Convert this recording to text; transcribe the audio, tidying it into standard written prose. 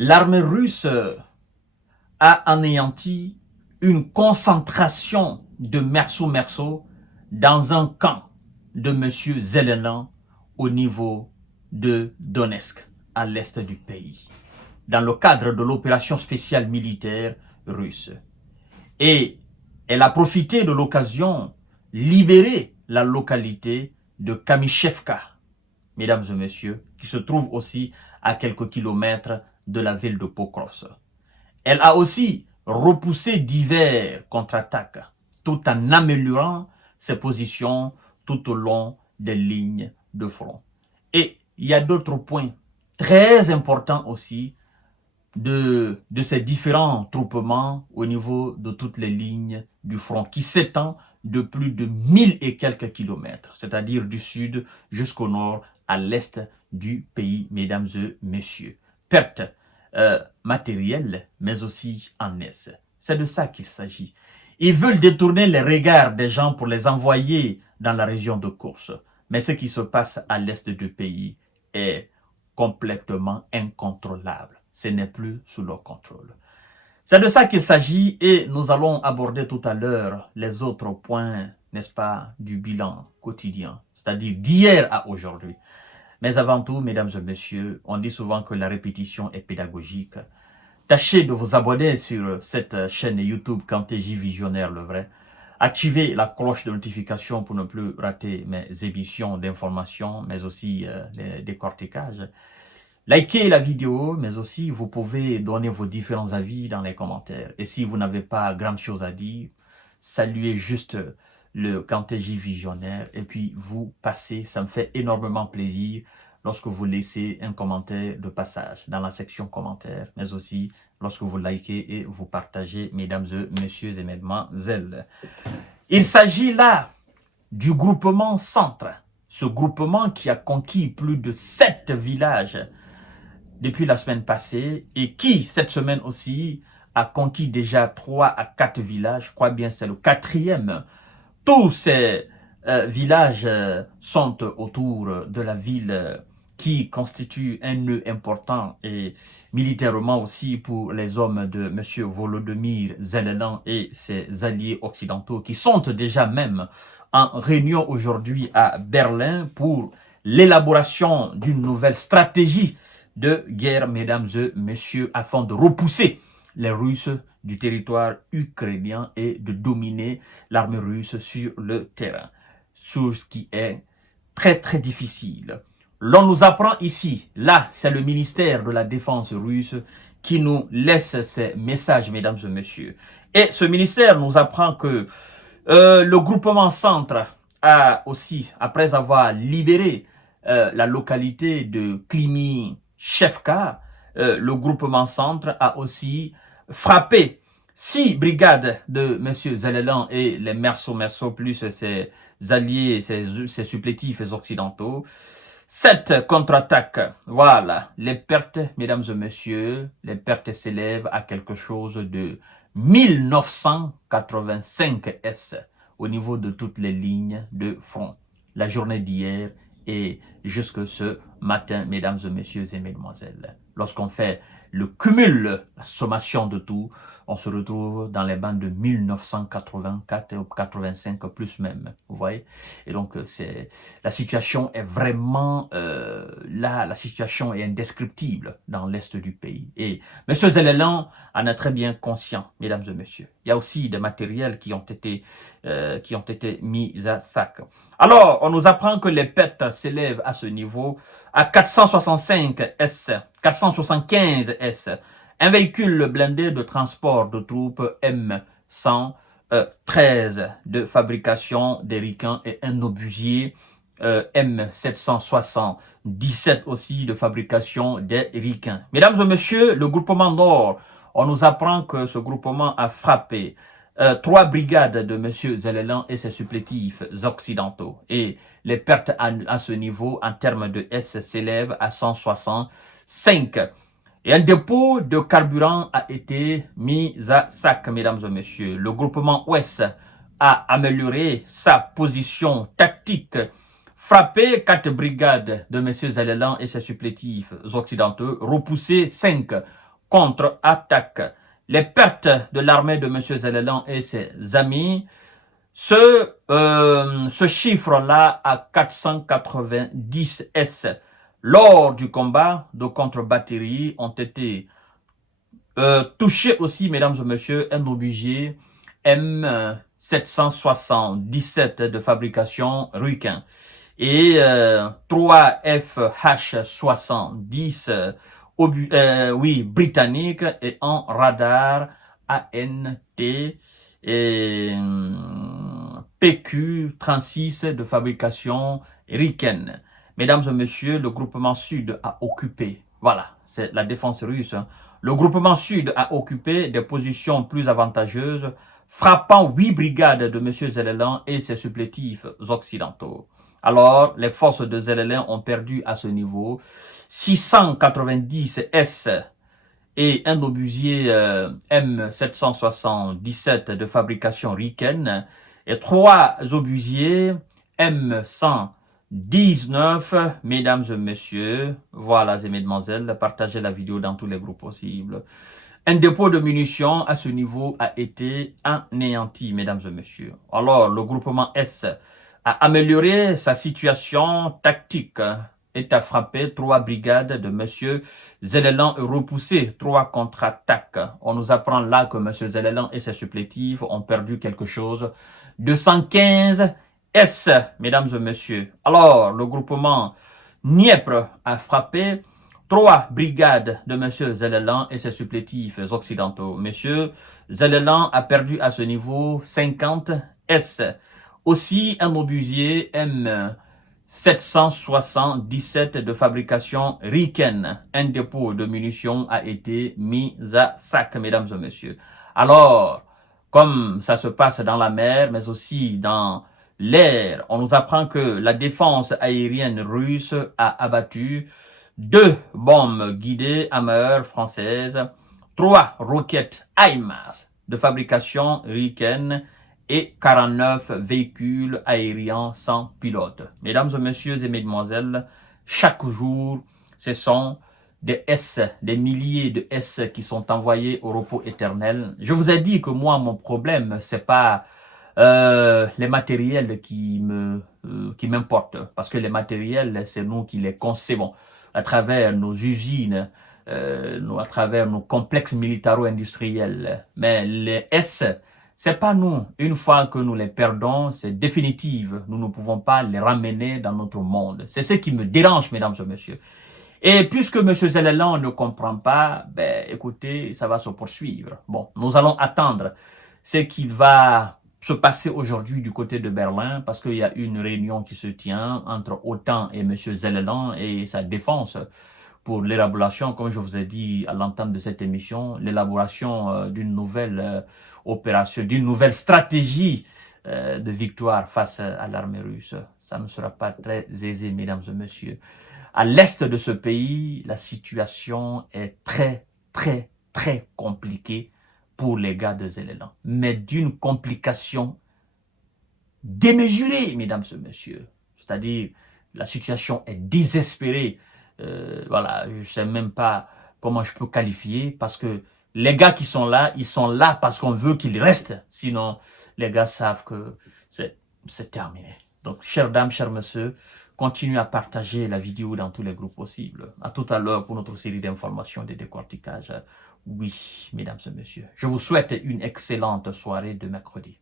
l'armée russe a anéanti une concentration de merceaux dans un camp de M. Zelensky au niveau de Donetsk, à l'est du pays, dans le cadre de l'opération spéciale militaire russe. Et elle a profité de l'occasion, libérer la localité de Kamyshevka, mesdames et messieurs, qui se trouve aussi à quelques kilomètres de la ville de Pokrovsk. Elle a aussi repoussé divers contre-attaques, tout en améliorant ses positions tout au long des lignes de front. Et il y a d'autres points très importants aussi de ces différents troupements au niveau de toutes les lignes du front qui s'étend de plus de 1000 et quelques kilomètres, c'est-à-dire du sud jusqu'au nord, à l'est du pays, mesdames et messieurs. Perte matérielle, mais aussi en est. C'est de ça qu'il s'agit. Ils veulent détourner les regards des gens pour les envoyer dans la région de course. Mais ce qui se passe à l'est du pays est complètement incontrôlable. Ce n'est plus sous leur contrôle. C'est de ça qu'il s'agit et nous allons aborder tout à l'heure les autres points, n'est-ce pas, du bilan quotidien, c'est-à-dire d'hier à aujourd'hui. Mais avant tout, mesdames et messieurs, on dit souvent que la répétition est pédagogique. Tâchez de vous abonner sur cette chaîne YouTube KantéJ Visionnaire le vrai. Activez la cloche de notification pour ne plus rater mes émissions d'information, mais aussi des décorticages. Likez la vidéo, mais aussi vous pouvez donner vos différents avis dans les commentaires. Et si vous n'avez pas grande chose à dire, saluez juste le KantéJ Visionnaire et puis vous passez. Ça me fait énormément plaisir lorsque vous laissez un commentaire de passage dans la section commentaires, mais aussi lorsque vous likez et vous partagez, mesdames et messieurs et mesdemoiselles. Il s'agit là du groupement Centre, ce groupement qui a conquis plus de 7 villages depuis la semaine passée et qui, cette semaine aussi, a conquis déjà 3 à 4 villages. Je crois bien c'est le 4e. Tous ces villages sont autour de la ville qui constitue un nœud important et militairement aussi pour les hommes de M. Volodymyr Zelensky et ses alliés occidentaux qui sont déjà même en réunion aujourd'hui à Berlin pour l'élaboration d'une nouvelle stratégie de guerre, mesdames et messieurs, afin de repousser les Russes du territoire ukrainien et de dominer l'armée russe sur le terrain. Chose qui est très difficile. L'on nous apprend ici, là, c'est le ministère de la Défense russe qui nous laisse ces messages, mesdames et messieurs. Et ce ministère nous apprend que le groupement Centre a aussi, après avoir libéré la localité de Kamyshevka, le groupement Centre a aussi frappé 6 brigades de M. Zelensky et les merceaux plus ses alliés, ses supplétifs occidentaux. 7 contre-attaques. Voilà, les pertes, mesdames et messieurs, les pertes s'élèvent à quelque chose de 1985 S au niveau de toutes les lignes de front. La journée d'hier et jusque ce matin, mesdames et messieurs et mesdemoiselles. Lorsqu'on fait le cumul, la sommation de tout, on se retrouve dans les bandes de 1984 ou 85 plus même, vous voyez. Et donc, la situation est vraiment là, la situation est indescriptible dans l'est du pays. Et M. Zelensky en est très bien conscient, mesdames et messieurs. Il y a aussi des matériels qui ont été mis à sac. Alors, on nous apprend que les pertes s'élèvent à ce niveau à 465 S, 475 S. Un véhicule blindé de transport de troupes M113 de fabrication des Ricains et un obusier M777 aussi de fabrication des Ricains. Mesdames et messieurs, le groupement Nord, on nous apprend que ce groupement a frappé 3 brigades de M. Zelensky et ses supplétifs occidentaux. Et les pertes à ce niveau, en termes de S, s'élèvent à 165. Et un dépôt de carburant a été mis à sac, mesdames et messieurs. Le groupement Ouest a amélioré sa position tactique, frappé 4 brigades de M. Zelensky et ses supplétifs occidentaux, repoussé 5 contre-attaque. Les pertes de l'armée de M. Zelelan et ses amis ce chiffre-là à 490 S. Lors du combat de contre-batterie ont été touchés aussi, mesdames et messieurs, un obusier M777 de fabrication Rukin et 3 FH70 britanniques et en radar ANT et PQ-36 de fabrication Riken. Mesdames et messieurs, le groupement Sud a occupé, voilà, c'est la défense russe, hein. Le groupement Sud a occupé des positions plus avantageuses, frappant 8 brigades de M. Zelelan et ses supplétifs occidentaux. Alors, les forces de Zelelan ont perdu à ce niveau 690 S et un obusier M777 de fabrication Riken et 3 obusiers M119, mesdames et messieurs, voilà et mesdemoiselles, partagez la vidéo dans tous les groupes possibles. Un dépôt de munitions à ce niveau a été anéanti, mesdames et messieurs. Alors, le groupement S a amélioré sa situation tactique et a frappé 3 brigades de M. Zelelan et repoussé 3 contre-attaques. On nous apprend là que M. Zelelan et ses supplétifs ont perdu quelque chose de 115 S, mesdames et messieurs. Alors, le groupement Dniepr a frappé 3 brigades de M. Zelelan et ses supplétifs occidentaux. M. Zelelan a perdu à ce niveau 50 S. Aussi, un obusier M777 de fabrication Riken. Un dépôt de munitions a été mis à sac, mesdames et messieurs. Alors, comme ça se passe dans la mer, mais aussi dans l'air, on nous apprend que la défense aérienne russe a abattu 2 bombes guidées Hammer françaises, 3 roquettes HIMARS de fabrication Riken et 49 véhicules aériens sans pilote. Mesdames et messieurs et mesdemoiselles, chaque jour, ce sont des S, des milliers de S qui sont envoyés au repos éternel. Je vous ai dit que moi, mon problème, c'est pas les matériels qui m'importent, parce que les matériels, c'est nous qui les concevons à travers nos usines, à travers nos complexes militaro-industriels. Mais les S, c'est pas nous. Une fois que nous les perdons, c'est définitif. Nous ne pouvons pas les ramener dans notre monde. C'est ce qui me dérange, mesdames et messieurs. Et puisque M. Zelelan ne comprend pas, ben, écoutez, ça va se poursuivre. Bon, nous allons attendre ce qu'il va se passer aujourd'hui du côté de Berlin, parce qu'il y a une réunion qui se tient entre OTAN et M. Zelelan et sa défense pour l'élaboration, comme je vous ai dit à l'entame de cette émission, l'élaboration d'une nouvelle opération, d'une nouvelle stratégie de victoire face à l'armée russe. Ça ne sera pas très aisé, mesdames et messieurs. À l'est de ce pays, la situation est très, très, très compliquée pour les gars de Zelelan. Mais d'une complication démesurée, mesdames et messieurs. C'est-à-dire, la situation est désespérée. Voilà, je ne sais même pas comment je peux qualifier, parce que les gars qui sont là, ils sont là parce qu'on veut qu'ils restent. Sinon, les gars savent que c'est terminé. Donc, chères dames, chers messieurs, continuez à partager la vidéo dans tous les groupes possibles. À tout à l'heure pour notre série d'informations et de décortiquages. Oui, mesdames et messieurs, je vous souhaite une excellente soirée de mercredi.